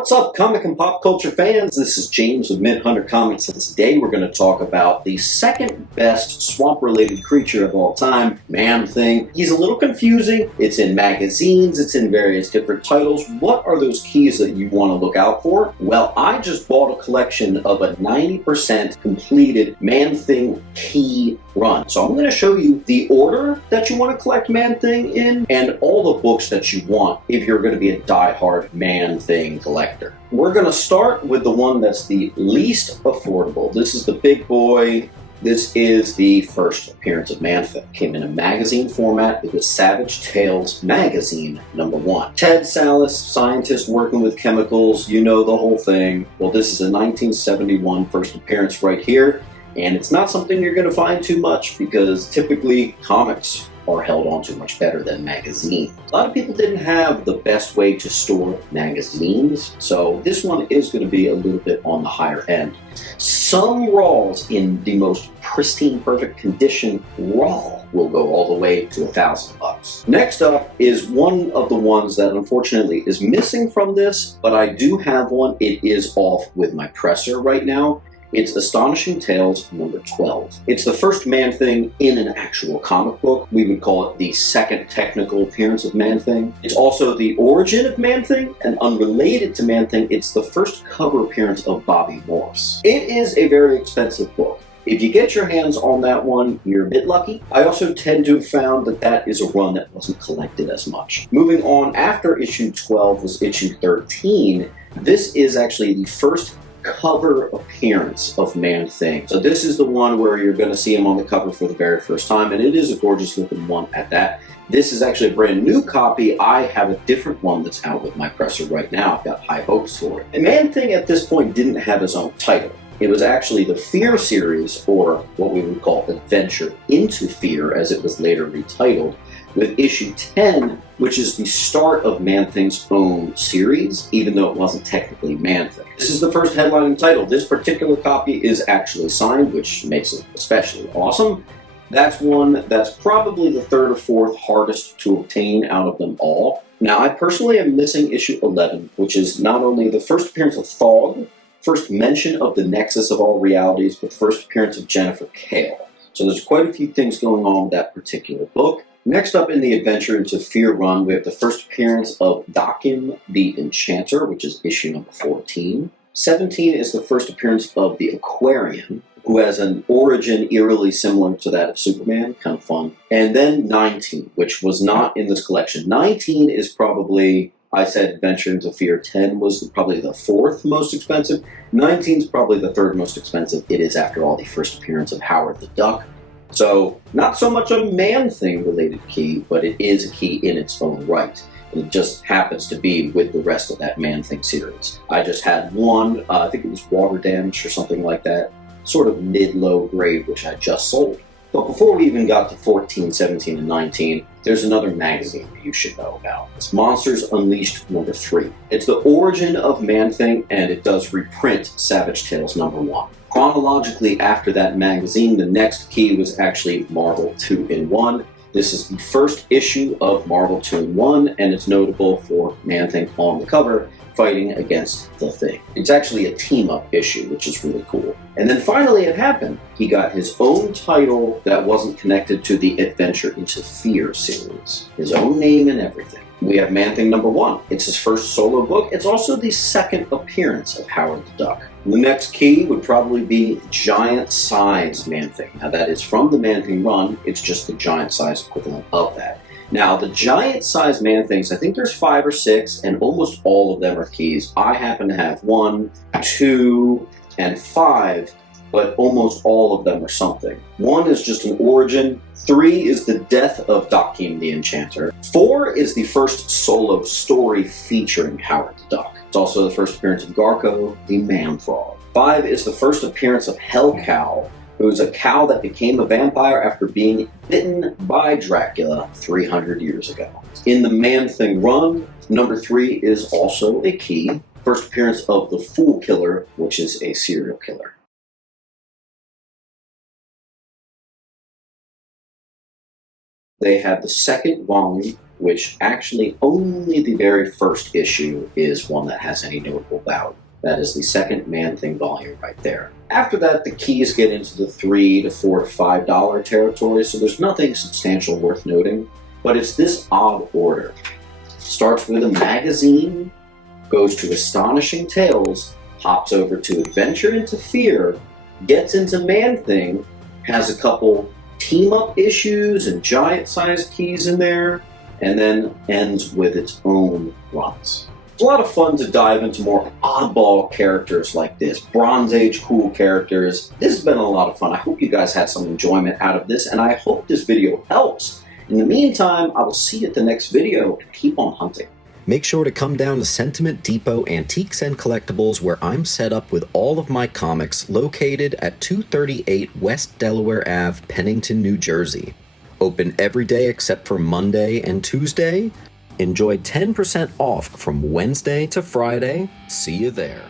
What's up, comic and pop culture fans? This is James with Mid-Hunter Comics, and today we're going to talk about the second best swamp-related creature of all time, Man-Thing. He's a little confusing. It's in magazines. It's in various different titles. What are those keys that you want to look out for? Well, I just bought a collection of a 90% completed Man-Thing key run. So I'm going to show you the order that you want to collect Man-Thing in and all the books that you want if you're going to be a die-hard Man-Thing collector. We're going to start with the one that's the least affordable. This is the big boy. This is the first appearance of Man-Thing. Came in a magazine format. It was Savage Tales magazine #1. Ted Sallis, scientist working with chemicals, you know the whole thing. Well, this is a 1971 first appearance right here. And it's not something you're going to find too much because typically comics are held on to much better than magazines. A lot of people didn't have the best way to store magazines, so this one is going to be a little bit on the higher end. Some raws in the most pristine, perfect condition raw will go all the way to $1,000. Next up is one of the ones that unfortunately is missing from this, but I do have one. It is off with my presser right now. It's Astonishing Tales #12. It's the first Man-Thing in an actual comic book. We would call it the second technical appearance of Man-Thing. It's also the origin of Man-Thing, and unrelated to Man-Thing, it's the first cover appearance of Bobby Morse. It is a very expensive book. If you get your hands on that one, you're a bit lucky. I also tend to have found that that is a run that wasn't collected as much. Moving on, after issue 12 was issue 13. This is actually the first cover appearance of Man-Thing. So this is the one where you're going to see him on the cover for the very first time, and it is a gorgeous looking one at that. This is actually a brand new copy. I have a different one that's out with my presser right now. I've got high hopes for it. And Man-Thing at this point didn't have his own title. It was actually the Fear series, or what we would call Adventure into Fear, as it was later retitled, with issue 10, which is the start of Man-Thing's own series, even though it wasn't technically Man-Thing. This is the first headlining title. This particular copy is actually signed, which makes it especially awesome. That's one that's probably the third or fourth hardest to obtain out of them all. Now, I personally am missing issue 11, which is not only the first appearance of Thog, first mention of the Nexus of all realities, but first appearance of Jennifer Kale. So there's quite a few things going on with that particular book. Next up in the Adventure into Fear run, we have the first appearance of Dakim the Enchanter, which is issue number 14. 17 is the first appearance of the Aquarian, who has an origin eerily similar to that of Superman, kind of fun. And then 19, which was not in this collection. 19 is probably, I said Adventure into Fear, 10 was probably the fourth most expensive. 19 is probably the third most expensive. It is, after all, the first appearance of Howard the Duck. So, not so much a Man-Thing related key, but it is a key in its own right. And it just happens to be with the rest of that Man-Thing series. I just had one, I think it was Water Damage or something like that, sort of mid-low grade, which I just sold. But before we even got to 14, 17, and 19, there's another magazine that you should know about. It's Monsters Unleashed #3. It's the origin of Man-Thing, and it does reprint Savage Tales #1. Chronologically, after that magazine, the next key was actually Marvel 2-in-1. This is the first issue of Marvel 2-in-1, and it's notable for Man-Thing on the cover fighting against the Thing. It's actually a team-up issue, which is really cool. And then finally it happened. He got his own title that wasn't connected to the Adventure into Fear series. His own name and everything. We have Man-Thing #1. It's his first solo book. It's also the second appearance of Howard the Duck. The next key would probably be giant size Man-Thing. Now that is from the Man-Thing run, it's just the giant size equivalent of that. Now the giant size Man-Things, I think there's 5 or 6, and almost all of them are keys. I happen to have 1, 2, and 5, but almost all of them are something. 1 is just an origin. 3 is the death of Dakim the Enchanter. 4 is the first solo story featuring Howard the Duck. It's also the first appearance of Garko the Man-Frog. 5 is the first appearance of Hell Cow, who's a cow that became a vampire after being bitten by Dracula 300 years ago. In the Man-Thing run, #3 is also a key. First appearance of the Fool Killer, which is a serial killer. They had the second volume which actually only the very first issue is one that has any notable value. That is the second Man-Thing volume right there. After that, the keys get into the $3 to $4 to $5 territory, so there's nothing substantial worth noting, but it's this odd order. Starts with a magazine, goes to Astonishing Tales, hops over to Adventure into Fear, gets into Man-Thing, has a couple team-up issues and giant-sized keys in there, and then ends with its own runs. It's a lot of fun to dive into more oddball characters like this, Bronze Age cool characters. This has been a lot of fun. I hope you guys had some enjoyment out of this, and I hope this video helps. In the meantime, I will see you at the next video, and keep on hunting. Make sure to come down to Sentiment Depot Antiques and Collectibles, where I'm set up with all of my comics, located at 238 West Delaware Ave, Pennington, New Jersey. Open every day except for Monday and Tuesday. Enjoy 10% off from Wednesday to Friday. See you there.